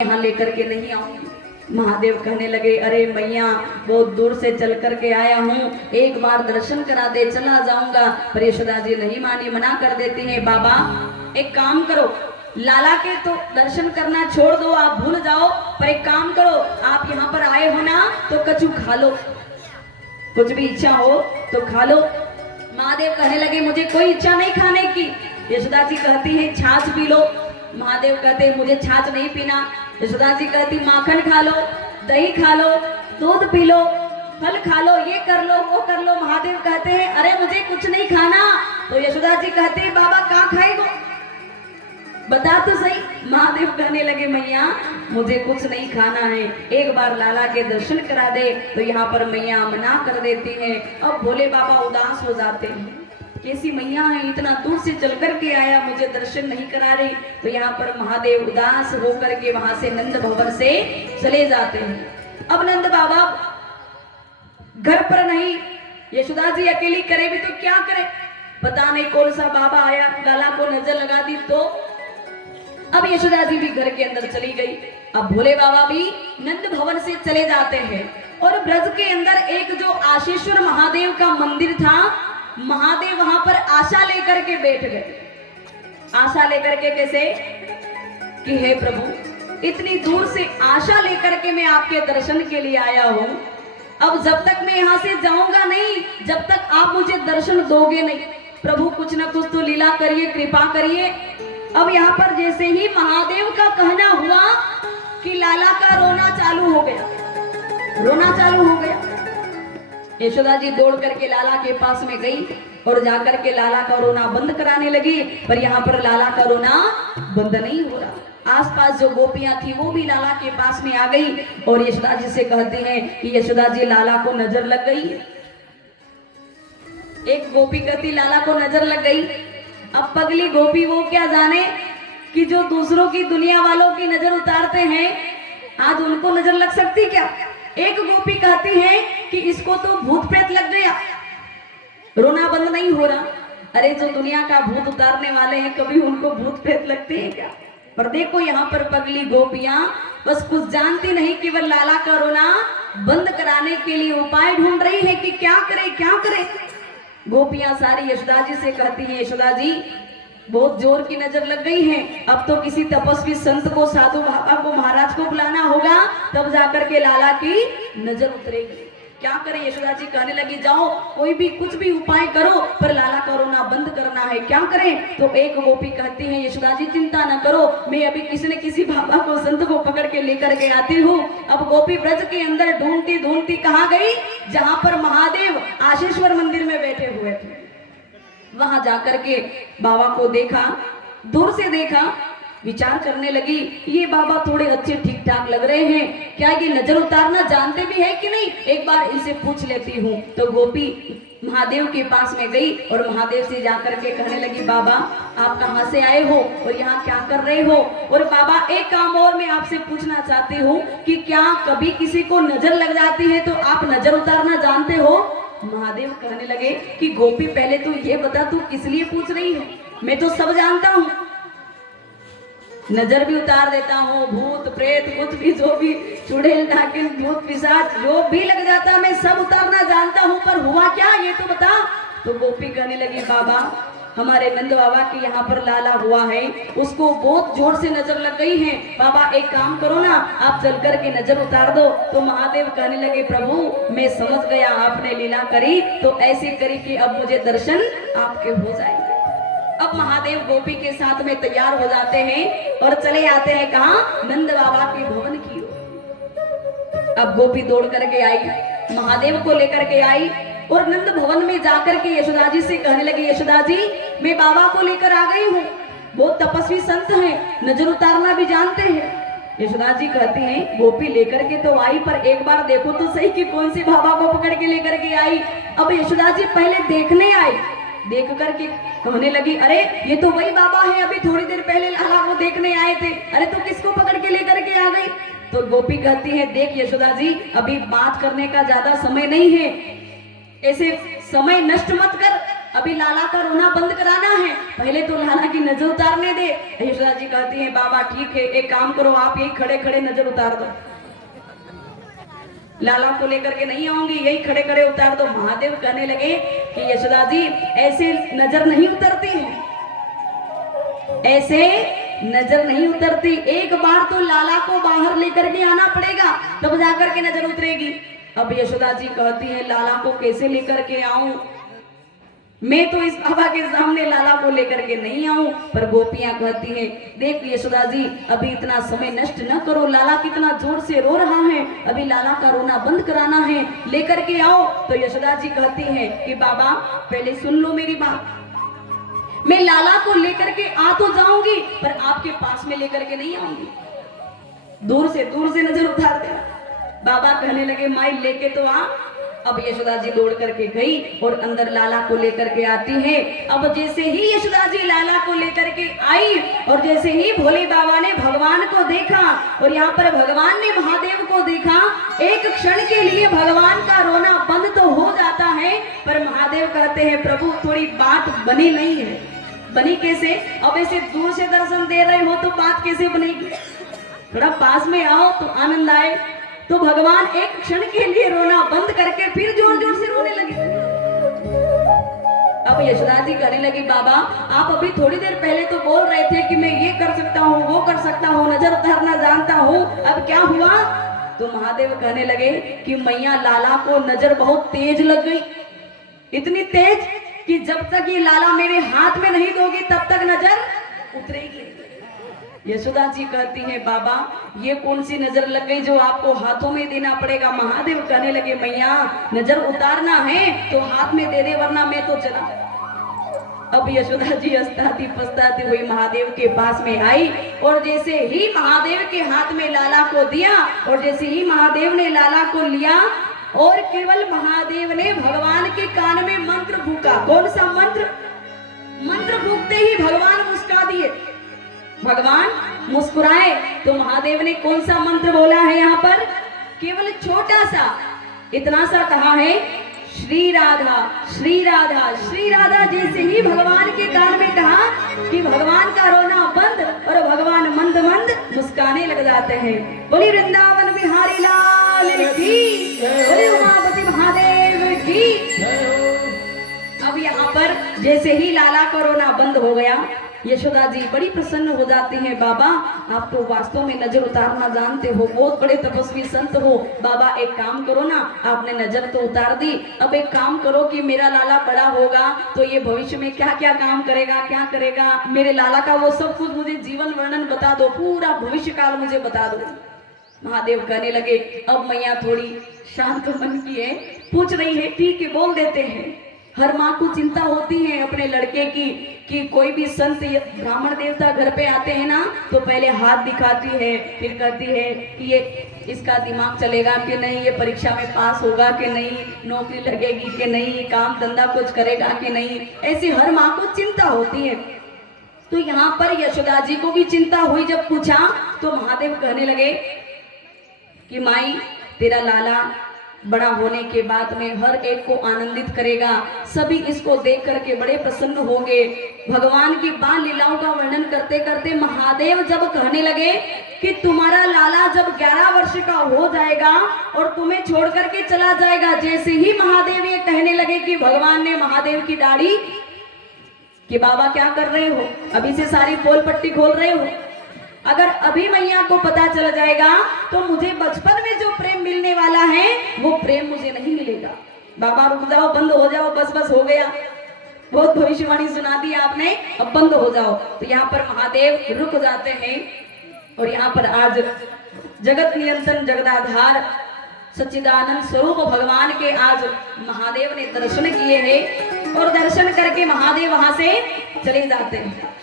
यहाँ लेकर के नहीं आऊंगी। महादेव कहने लगे, अरे मैया बहुत दूर से चल करके आया हूँ, एक बार दर्शन करा दे, चला जाऊंगा। पर यशोदा जी नहीं मानी, मना कर देती हैं। बाबा एक काम करो, लाला के तो दर्शन करना छोड़ दो, आप भूल जाओ, पर एक काम करो, आप यहाँ पर आए हो ना तो कछु खा लो, कुछ भी इच्छा हो तो खा लो। महादेव कहने लगे, मुझे कोई इच्छा नहीं खाने की। यशोदा जी कहती है, छाछ पी लो। महादेव कहते हैं, मुझे छाछ नहीं पीना। यशोदा जी कहती, माखन खा लो, दही खा लो, दूध पी लो, फल खा लो, ये कर लो, वो कर लो। महादेव कहते हैं, अरे मुझे कुछ नहीं खाना। तो यशोदा जी कहते हैं, बाबा कहाँ खाएगो, बता तो सही। महादेव कहने लगे, मैया मुझे कुछ नहीं खाना है, एक बार लाला के दर्शन करा दे। तो यहाँ पर मैया मना कर देती है। अब भोले बाबा उदास हो जाते हैं, कैसी मैया है, इतना दूर से चल करके आया, मुझे दर्शन नहीं करा रही। तो यहाँ पर महादेव उदास होकर के वहां से नंद भवन से चले जाते हैं। अब नंद बाबा घर पर नहीं, यशोदा जी अकेली करे भी तो क्या करे, पता नहीं कौन सा बाबा आया, लाला को नजर लगा दी। तो अब यशोदा जी भी घर के अंदर चली गई। अब भोले बाबा भी नंद भवन से चले जाते हैं और ब्रज के अंदर एक जो आशीश्वर महादेव का मंदिर था, महादेव वहां पर आशा लेकर के बैठ गए। आशा लेकर के कैसे कि हे प्रभु, इतनी दूर से आशा लेकर के मैं आपके दर्शन के लिए आया हूं, अब जब तक मैं यहाँ से जाऊंगा नहीं, जब तक आप मुझे दर्शन दोगे नहीं। प्रभु कुछ ना कुछ तो लीला करिए, कृपा करिए। अब यहाँ पर जैसे ही महादेव का कहना हुआ कि लाला का रोना चालू हो गया, रोना चालू हो गया। यशोदा जी दौड़ करके लाला के पास में गई और जाकर के लाला का रोना बंद कराने लगी। पर यहाँ पर लाला का रोना बंद नहीं हो रहा। आसपास जो गोपियां थी वो भी लाला के पास में आ गई और यशोदा जी से कहती हैं कि यशोदा जी लाला को नजर लग गई। एक गोपी कहती, लाला को नजर लग गई। अब पगली गोपी वो क्या जाने कि जो दूसरों की दुनिया वालों की नजर उतारते हैं, आज उनको नजर लग सकती क्या। एक गोपी कहती है कि इसको तो भूत प्रेत लग गया, रोना बंद नहीं हो रहा। अरे जो दुनिया का भूत उतारने वाले हैं, कभी उनको भूत प्रेत लगते हैं क्या। पर देखो यहाँ पर पगली गोपियां बस कुछ जानती नहीं, केवल लाला का रोना बंद कराने के लिए उपाय ढूंढ रही है कि क्या करे क्या करे। गोपियां सारी यशोदा जी से कहती है, यशोदा जी बहुत जोर की नजर लग गई है, अब तो किसी तपस्वी संत को, साधु बाबा को, महाराज को बुलाना होगा, तब जाकर के लाला की नजर उतरेगी। क्या करें। यशोदा जी कहने लगी, जाओ कोई भी कुछ भी उपाय करो, पर लाला का रोना बंद करना है, क्या करें। तो एक गोपी कहती है, यशोदा जी चिंता न करो, मैं अभी किसी न किसी बाबा को, संत को पकड़ के लेकर के आती हूँ। अब गोपी ब्रज के अंदर ढूंढती ढूंढती कहाँ गई, जहां पर महादेव आशीश्वर मंदिर में बैठे हुए थे। वहां जाकर के बाबा को देखा, दूर से देखा, विचार करने लगी, ये बाबा थोड़े अच्छे ठीक ठाक लग रहे हैं, क्या ये नजर उतारना जानते भी है कि नहीं, एक बार इनसे पूछ लेती हूँ। तो गोपी महादेव के पास में गई और महादेव से जाकर के कहने लगी, बाबा आप कहाँ से आए हो और यहाँ क्या कर रहे हो। और बाबा एक काम और मैं आपसे पूछना चाहती हूँ कि क्या कभी किसी को नजर लग जाती है तो आप नजर उतारना जानते हो। महादेव कहने लगे कि गोपी पहले तो ये बता, तू किस लिए पूछ रही है, मैं तो सब जानता हूँ, नजर भी उतार देता हूँ, भूत प्रेत कुछ भी, जो भी चुड़ैल डाकिन भूत पिशाच जो भी लग जाता मैं सब उतारना जानता हूँ, पर हुआ क्या ये तो बता। तो गोपी कहने लगी, बाबा हमारे नंद बाबा के यहाँ पर लाला हुआ है, उसको बहुत जोर से नजर लग गई है, बाबा एक काम करो ना, आप चल कर के नजर उतार दो। तो महादेव कहने लगे, प्रभु मैं समझ गया, आपने लीला करी तो ऐसी करी कि अब मुझे दर्शन आपके हो जाएंगे। अब महादेव गोपी के साथ में तैयार हो जाते हैं और चले आते हैं कहाँ, नंद बाबा के भवन की ओर। अब गोपी दौड़ करके आई, महादेव को लेकर के आई और नंद भवन में जाकर के यशोदा जी से कहने लगी, यशोदा जी मैं बाबा को लेकर आ गई हूँ, बहुत तपस्वी संत हैं, नजर उतारना भी जानते हैं। यशोदा जी कहती हैं, गोपी लेकर के तो आई, पर एक बार देखो तो सही कि कौन सी बाबा को पकड़ के लेकर के आई। अब यशोदा जी पहले देखने आई, देख करके कहने लगी, अरे ये तो वही बाबा है, अभी थोड़ी देर पहले लाला को देखने आए थे, अरे तो किसको पकड़ के लेकर के आ गई। तो गोपी कहती है, देख यशोदा जी अभी बात करने का ज्यादा समय नहीं है, ऐसे समय नष्ट मत कर, अभी लाला का रोना बंद कराना है, पहले तो लाला की नजर उतारने दे। यशोदा जी कहती है बाबा ठीक है, एक काम करो आप यही खड़े खड़े नजर उतार दो। लाला को लेकर के नहीं आऊंगी, यही खड़े खड़े उतार दो। महादेव कहने लगे कि यशोदा जी ऐसे नजर नहीं उतरती है, ऐसे नजर नहीं उतरती, एक बार तो लाला को बाहर लेकर के आना पड़ेगा तब जाकर के नजर उतरेगी। अब यशोदा जी कहती है लाला को कैसे लेकर के आऊं, मैं तो इस बाबा के सामने लाला को लेकर के नहीं आऊं। पर गोपियां कहती हैं देख यशोदा जी अभी इतना समय नष्ट न करो, लाला कितना जोर से रो रहा है, अभी लाला का रोना बंद कराना है, लेकर के आओ। तो यशोदा जी कहती हैं कि बाबा पहले सुन लो मेरी बात, मैं लाला को लेकर के आ तो जाऊंगी पर आपके पास में लेकर के नहीं आऊंगी, दूर से नजर उतार देना। बाबा कहने लगे माई लेके तो आ। अब यशोदा जी दौड़ करके गई और अंदर लाला को लेकर के आती है। अब जैसे ही यशोदा जी लाला को लेकर के आई और जैसे ही भोले बाबा ने भगवान को देखा और यहाँ पर भगवान ने महादेव को देखा, एक क्षण के लिए भगवान का रोना बंद तो हो जाता है, पर महादेव कहते हैं प्रभु थोड़ी बात बनी नहीं है। बनी कैसे? अब ऐसे दूर से दर्शन दे रहे हो तो बात कैसे बनेगी, थोड़ा पास में आओ तो आनंद आए। तो भगवान एक क्षण के लिए रोना बंद करके फिर जोर जोर से रोने लगे। अब यशोदा जी कहने लगी बाबा आप अभी थोड़ी देर पहले तो बोल रहे थे कि मैं ये कर सकता हूँ वो कर सकता हूँ, नजर उतारना जानता हूँ, अब क्या हुआ? तो महादेव कहने लगे कि मैया लाला को नजर बहुत तेज लग गई, इतनी तेज कि जब तक ये लाला मेरे हाथ में नहीं दोगी तब तक नजर उतरेगी। यशोदा जी कहती है बाबा ये कौन सी नजर लग गई जो आपको हाथों में देना पड़ेगा? महादेव कहने लगे मैया नजर उतारना है तो हाथ में दे दे वरना मैं तो चला। अब यशोदा जी हंसती पछताती हुई महादेव के पास में आई और जैसे ही महादेव के हाथ में लाला को दिया और जैसे ही महादेव ने लाला को लिया और केवल महादेव ने भगवान के कान में मंत्र फूका। कौन सा मंत्र? मंत्र फूकते ही भगवान मुस्कुरा दिए, भगवान मुस्कुराए। तो महादेव ने कौन सा मंत्र बोला है यहाँ पर? केवल छोटा सा इतना सा कहा है श्री राधा श्री राधा श्री राधा। जैसे ही भगवान के कान में कहा कि भगवान का रोना बंद और भगवान मंद मंद मुस्काने लग जाते हैं। बोली वृंदावन बिहारी लाल की, बोली उमापति महादेव की। अब यहाँ पर जैसे ही लाला का रोना बंद हो गया यशोदा जी बड़ी प्रसन्न हो जाती हैं। बाबा आप तो वास्तव में नजर उतारना जानते हो, बहुत बड़े तपस्वी संत हो। बाबा एक काम करो ना, आपने नजर तो उतार दी, अब एक काम करो कि मेरा लाला बड़ा होगा तो ये भविष्य में क्या क्या काम करेगा, क्या करेगा, मेरे लाला का वो सब कुछ मुझे जीवन वर्णन बता दो, पूरा भविष्य काल मुझे बता दो। महादेव कहने लगे अब मैया थोड़ी शांत मन की है, पूछ रही है ठीक है बोल देते हैं। हर माँ को चिंता होती है अपने लड़के की कि कोई भी संत ब्राह्मण देवता घर पे आते हैं ना तो पहले हाथ दिखाती है, फिर कहती है कि ये इसका दिमाग चलेगा कि नहीं, ये परीक्षा में पास होगा कि नहीं, नौकरी लगेगी कि नहीं, काम धंधा कुछ करेगा कि नहीं, ऐसी हर माँ को चिंता होती है। तो यहाँ पर यशोदा जी को भी चिंता हुई। जब पूछा तो महादेव कहने लगे कि माई तेरा लाला बड़ा होने के बाद में हर एक को आनंदित करेगा, सभी इसको देख करके बड़े प्रसन्न होंगे। भगवान की बाल लीलाओं का वर्णन करते करते महादेव जब कहने लगे कि तुम्हारा लाला जब 11 वर्ष का हो जाएगा और तुम्हें छोड़ करके चला जाएगा, जैसे ही महादेव ये कहने लगे कि भगवान ने महादेव की दाढ़ी कि बाबा क्या कर रहे हो, अभी से सारी पोल पट्टी खोल रहे हो, अगर अभी मैया को पता चल जाएगा तो मुझे बचपन में जो प्रेम मिलने वाला है वो प्रेम मुझे नहीं मिलेगा। बाबा रुक जाओ, बंद हो जाओ, बस बस हो गया, बहुत भविष्यवाणी सुना दी आपने, अब बंद हो जाओ। तो यहाँ पर महादेव रुक जाते हैं और यहाँ पर आज जगत नियंत्रण जगदाधार सच्चिदानंद स्वरूप भगवान के आज महादेव ने दर्शन किए हैं और दर्शन करके महादेव वहां से चले जाते हैं।